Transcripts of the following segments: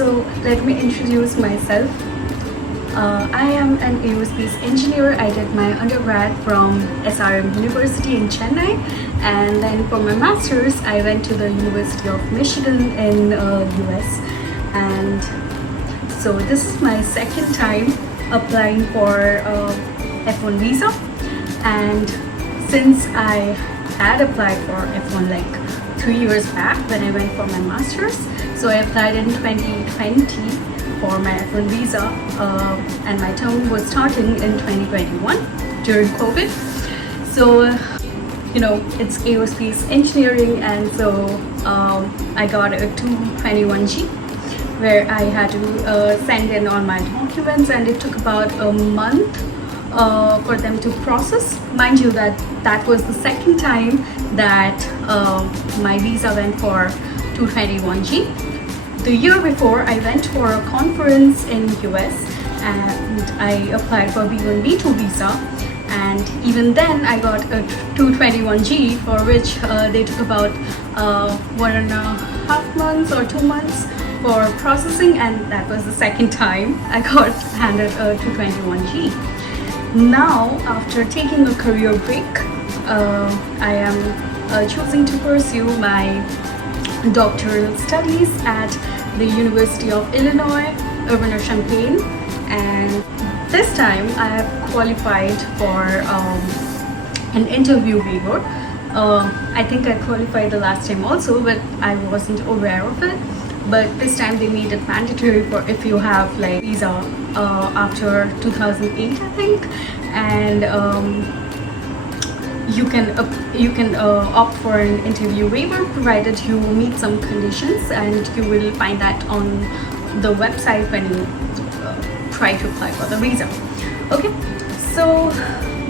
So let me introduce myself. I am an aerospace engineer. I did my undergrad from SRM University in Chennai, and then for my master's I went to the University of Michigan in US. And so this is my second time applying for F-1 visa, and since I had applied for F-1 like 3 years back when I went for my master's, so I applied in 2020 for my F-1 visa, and my term was starting in 2021 during COVID. So it's aerospace engineering, and so I got a 221G where I had to send in all my documents, and it took about a month for them to process. Mind you that was the second time that my visa went for 221G. The year before, I went for a conference in US and I applied for B1 B2 visa, and even then I got a 221G, for which they took about 1.5 months or 2 months for processing, and that was the second time I got handed a 221G. Now, after taking a career break, I am choosing to pursue my doctoral studies at the University of Illinois, Urbana-Champaign, and this time I have qualified for an interview waiver. I think I qualified the last time also, but I wasn't aware of it. But this time they made it mandatory for if you have like visa after 2008, I think, and you can opt for an interview waiver provided you meet some conditions, and you will find that on the website when you try to apply for the visa. Okay, so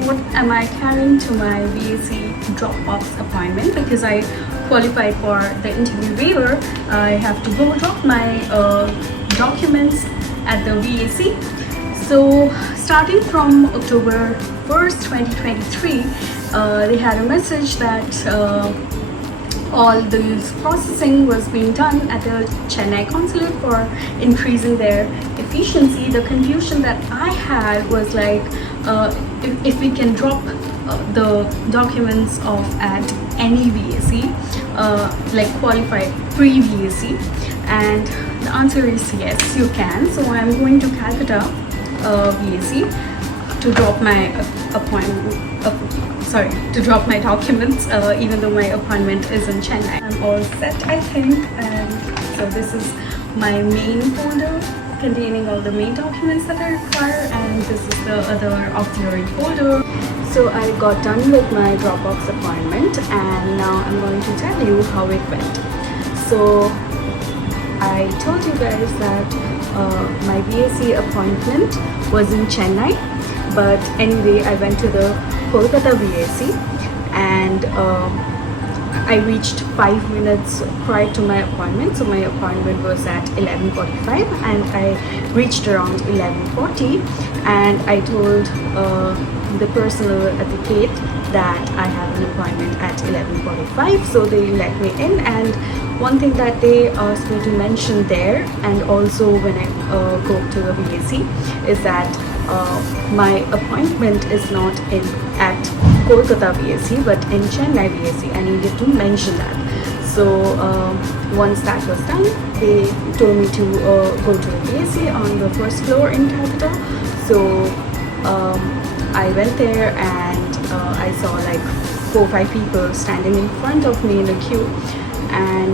what am I carrying to my VISA Dropbox appointment? Because I qualified for the interview waiver, I have to go drop my documents at the VISA. So starting from October 1st, 2023, they had a message that all this processing was being done at the Chennai consulate for increasing their efficiency. The confusion that I had was like, if we can drop the documents off at any VISA, like qualified pre-VISA, and the answer is yes, you can. So I'm going to Kolkata VISA to drop my to drop my documents, even though my appointment is in Chennai. I'm all set, I think, and so this is my main folder containing all the main documents that I require, and this is the other auxiliary folder. So I got done with my Dropbox appointment, and now I'm going to tell you how it went. So I told you guys that my VISA appointment was in Chennai, but anyway I went to the Kolkata VISA, and I reached 5 minutes prior to my appointment. So my appointment was at 11:45 and I reached around 11:40, and I told the personal advocate that I have an appointment at 11:45, so they let me in. And one thing that they asked me to mention there, and also when I go to the VISA, is that my appointment is not at Kolkata VISA but in Chennai VISA. I needed to mention that. So once that was done, they told me to go to the VISA on the first floor in Kolkata. So I went there, and I saw like 4 or 5 people standing in front of me in a queue, and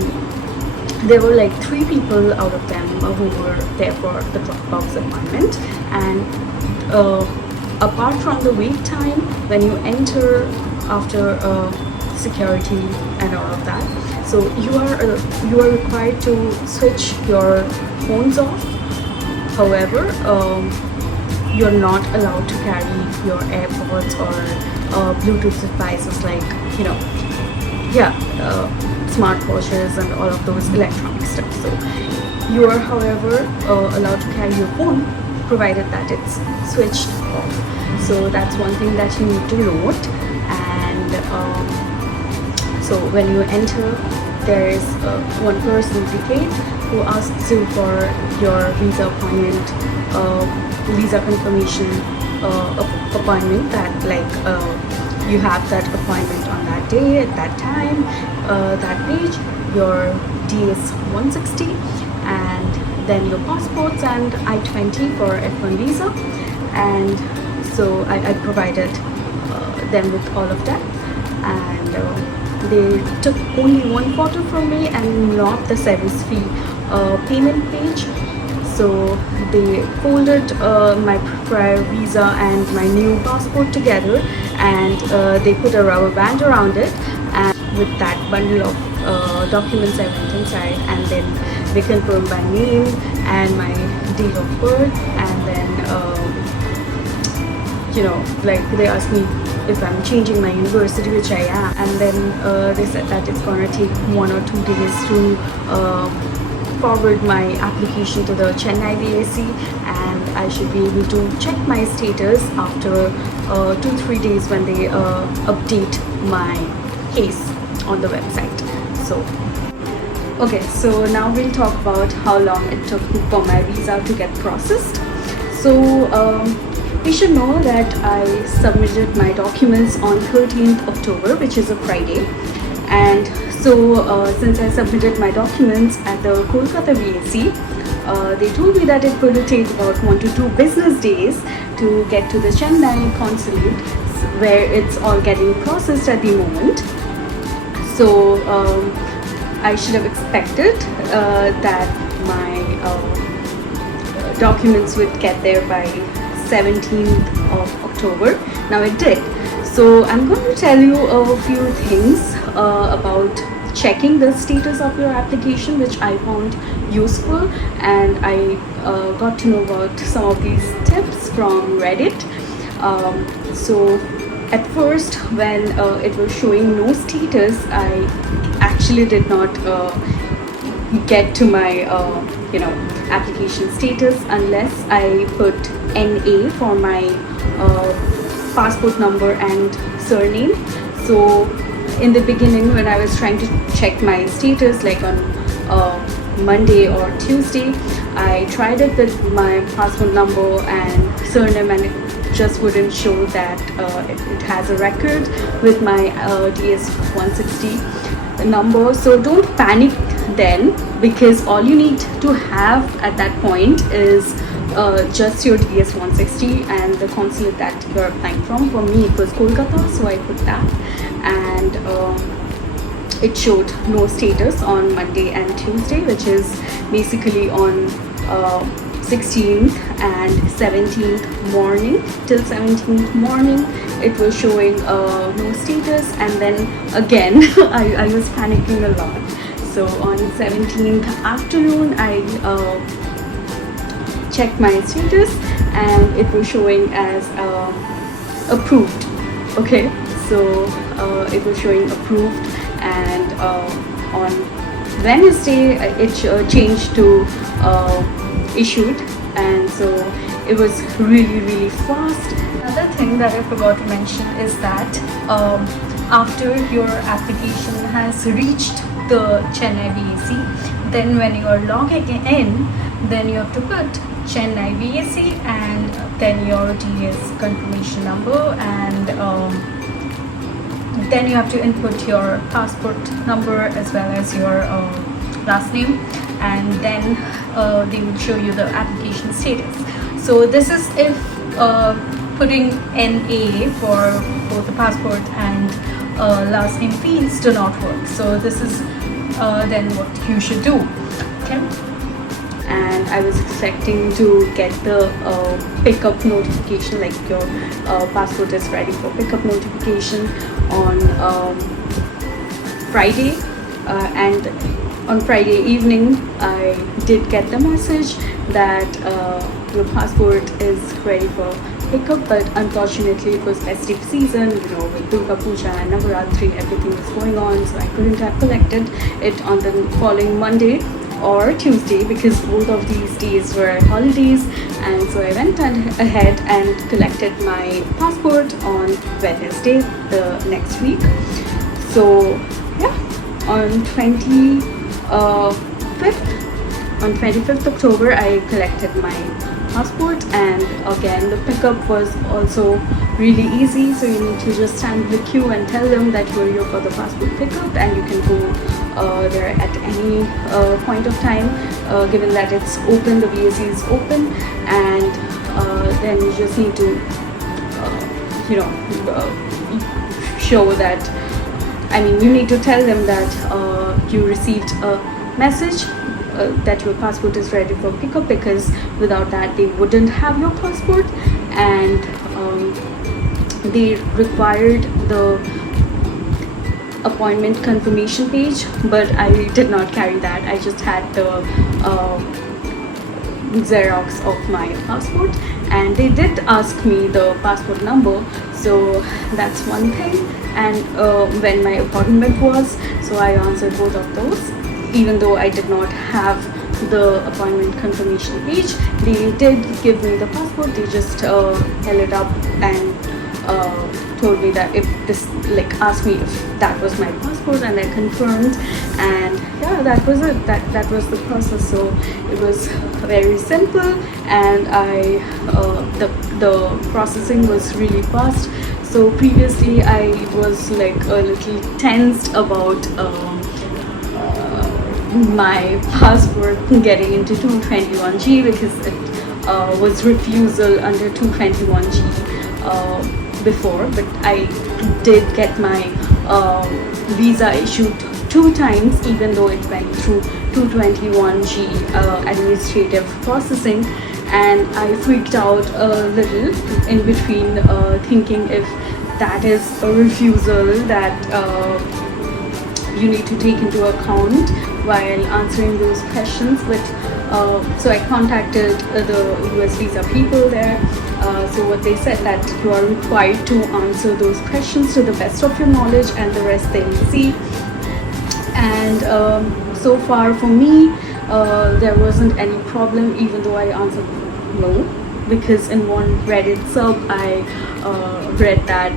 there were like 3 people out of them who were there for the Dropbox appointment. And apart from the wait time when you enter after security and all of that, so you are required to switch your phones off. However, you're not allowed to carry your AirPods or Bluetooth devices like smartwatches and all of those electronic stuff. So you are, however, allowed to carry your phone provided that it's switched off. So that's one thing that you need to note. And so when you enter there is one person, Vijay, who asks you for your visa appointment, visa confirmation appointment, that like you have that appointment on that day, at that time, that page, your DS 160, and then your passports and I-20 for F-1 visa. And so I provided them with all of that, and they took only one photo from me and not the service fee payment page. So they folded my prior visa and my new passport together, and they put a rubber band around it, and with that bundle of documents I went inside, and then they confirmed my name and my date of birth, and then like they asked me if I'm changing my university, which I am, and then they said that it's gonna take 1 or 2 days to forward my application to the Chennai VAC, and I should be able to check my status after 2-3 days when they update my case on the website. So okay, so now we'll talk about how long it took for my visa to get processed. So you should know that I submitted my documents on 13th October, which is a Friday. And so since I submitted my documents at the Kolkata VAC, they told me that it would take about 1 to 2 business days to get to the Chennai consulate, where it's all getting processed at the moment. So I should have expected that my documents would get there by 17th of October. Now it did. So I'm going to tell you a few things about checking the status of your application, which I found useful, and I got to know about some of these tips from Reddit. So at first, when it was showing no status, I actually did not get to my application status unless I put NA for my passport number and surname. So in the beginning, when I was trying to check my status, like on Monday or Tuesday, I tried it with my passport number and surname, and it just wouldn't show that it has a record with my DS 160 number. So don't panic then, because all you need to have at that point is just your DS 160 and the consulate that you're applying from. For me, it was Kolkata, so I put that, and it showed no status on Monday and Tuesday, which is basically on 16th and 17th morning. Till 17th morning it was showing no status, and then again I was panicking a lot. So on 17th afternoon I checked my status, and it was showing as approved. Okay, so it was showing approved, and on Wednesday it changed to issued, and so it was really fast. Another thing that I forgot to mention is that after your application has reached the Chennai VAC, then when you are logging in, then you have to put Chennai VAC and then your DS confirmation number, and then you have to input your passport number as well as your last name, and then they will show you the application status. So this is if putting NA for both the passport and last name fields do not work. So this is then what you should do. Okay. And I was expecting to get the pickup notification, like your passport is ready for pickup notification on Friday, and on Friday evening I did get the message that your passport is ready for pickup, but unfortunately it was festive season, with Durga Puja and Navaratri, everything was going on, so I couldn't have collected it on the following Monday or Tuesday, because both of these days were holidays. And so I went ahead and collected my passport on Wednesday the next week. So yeah, on 25th October, I collected my passport, and again the pickup was also really easy. So you need to just stand in the queue and tell them that you're here for the passport pickup, and you can go there at any point of time, given that it's open, the VSE is open, and then you just need to show that, you need to tell them that you received a message that your passport is ready for pickup, because without that they wouldn't have your passport. And they required the appointment confirmation page, but I did not carry that. I just had the Xerox of my passport, and they did ask me the passport number, so that's one thing. And when my appointment was, so I answered both of those. Even though I did not have the appointment confirmation page, they did give me the passport. They just held it up and told me that if this, asked me if that was my passport, and I confirmed, and yeah, that was it. That was the process. So it was very simple, and the processing was really fast. So previously I was a little tensed about my passport getting into 221G, because it was refusal under 221G before, but I did get my visa issued 2 times, even though it went through 221G administrative processing. And I freaked out a little in between, thinking if that is a refusal that you need to take into account while answering those questions. But so I contacted the US visa people there. So what they said, that you are required to answer those questions to the best of your knowledge, and the rest they will see. And so far for me, there wasn't any problem, even though I answered no, because in one Reddit sub I read that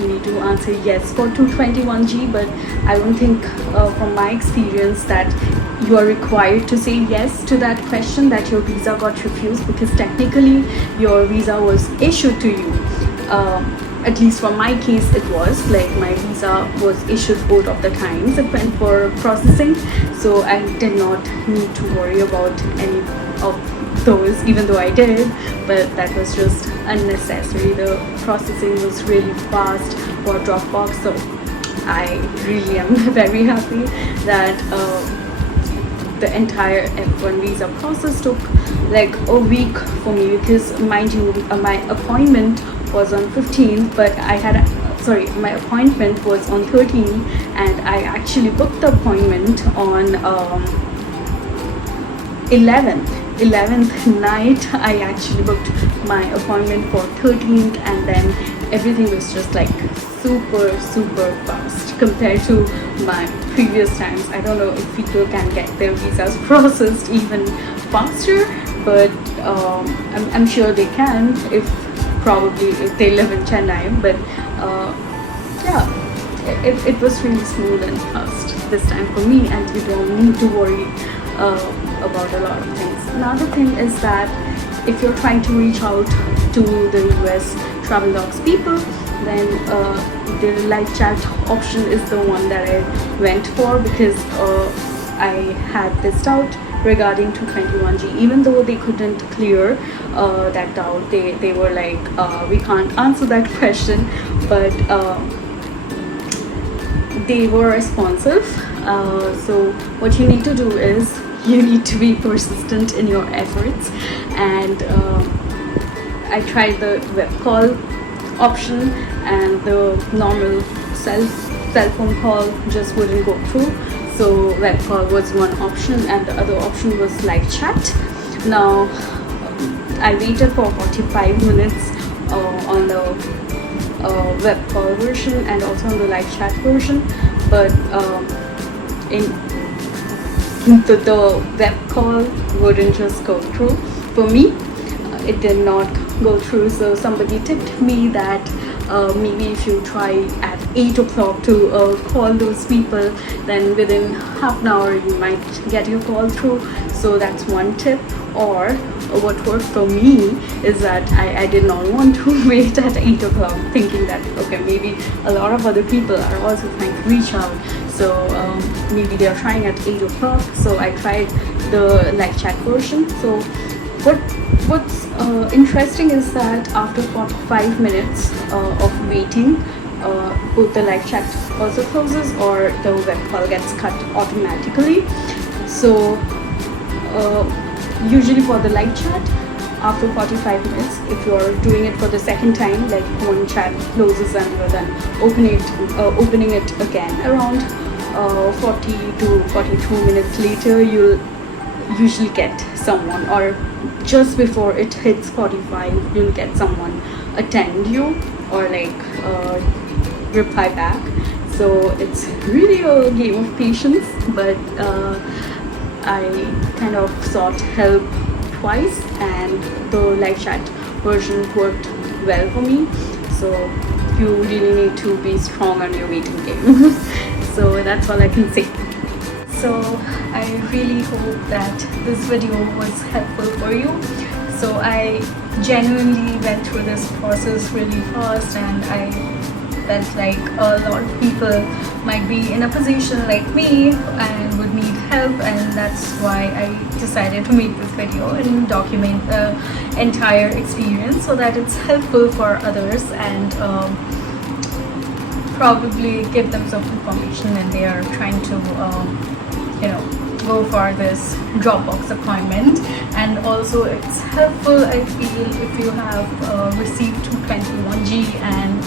you need to answer yes for 221G, but I don't think from my experience that you are required to say yes to that question, that your visa got refused, because technically your visa was issued to you. At least from my case, it was my visa was issued both of the times it went for processing, so I did not need to worry about any of those, even though I did, but that was just unnecessary. The processing was really fast for Dropbox, so I really am very happy that the entire F-1 visa process took a week for me, because mind you, my appointment was on 15th, but my appointment was on 13th, and I actually booked the appointment on 11th night. I actually booked my appointment for 13th, and then everything was just super fast compared to my previous times. I don't know if people can get their visas processed even faster, but I'm sure they can if they live in Chennai. But yeah, it was really smooth and fast this time for me, and you don't need to worry about a lot of things. Another thing is that if you're trying to reach out to the US travel docs people, then the live chat option is the one that I went for, because I had this doubt regarding 221G. Even though they couldn't clear that doubt, they were we can't answer that question, but they were responsive. So what you need to do is you need to be persistent in your efforts, and I tried the web call option, and the normal cell phone call just wouldn't go through. So web call was one option, and the other option was live chat. Now I waited for 45 minutes on the web call version and also on the live chat version, but the web call wouldn't just go through. For me, it did not go through. So somebody tipped me that maybe if you try at 8 o'clock to call those people, then within half an hour you might get your call through. So that's one tip. Or what worked for me is that I did not want to wait at 8 o'clock thinking that okay, maybe a lot of other people are also trying to reach out, so maybe they're trying at 8 o'clock. So I tried the live chat version. So what's interesting is that after 45 minutes of waiting, both the live chat also closes or the web call gets cut automatically. So usually for the live chat, after 45 minutes, if you're doing it for the second time, like one chat closes and you're then opening it again around 40 to 42 minutes later, you'll usually get someone, or just before it hits 45, you'll get someone attend you or like reply back. So it's really a game of patience, but I kind of sought help twice and the live chat version worked well for me. So you really need to be strong on your waiting game. So that's all I can say. So I really hope that this video was helpful for you. So I genuinely went through this process really fast, and I felt like a lot of people might be in a position like me and would need help, and that's why I decided to make this video and document the entire experience so that it's helpful for others, and probably give them some information when they are trying to go for this Dropbox appointment. And also it's helpful, I feel, if you have received 221G and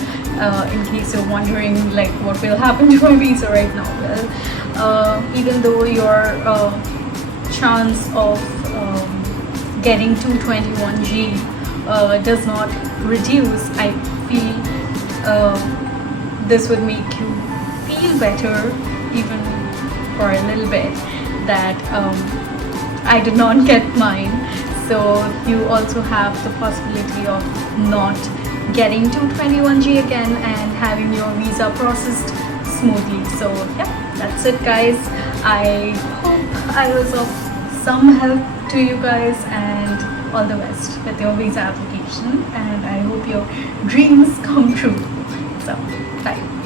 in case you're wondering like what will happen to my visa right now. Well, even though your chance of getting 221G does not reduce, I feel this would make you feel better even for a little bit, that I did not get mine. So you also have the possibility of not getting 221G again and having your visa processed smoothly. So yeah, that's it guys. I hope I was of some help to you guys, and all the best with your visa application, and I hope your dreams come true. So bye.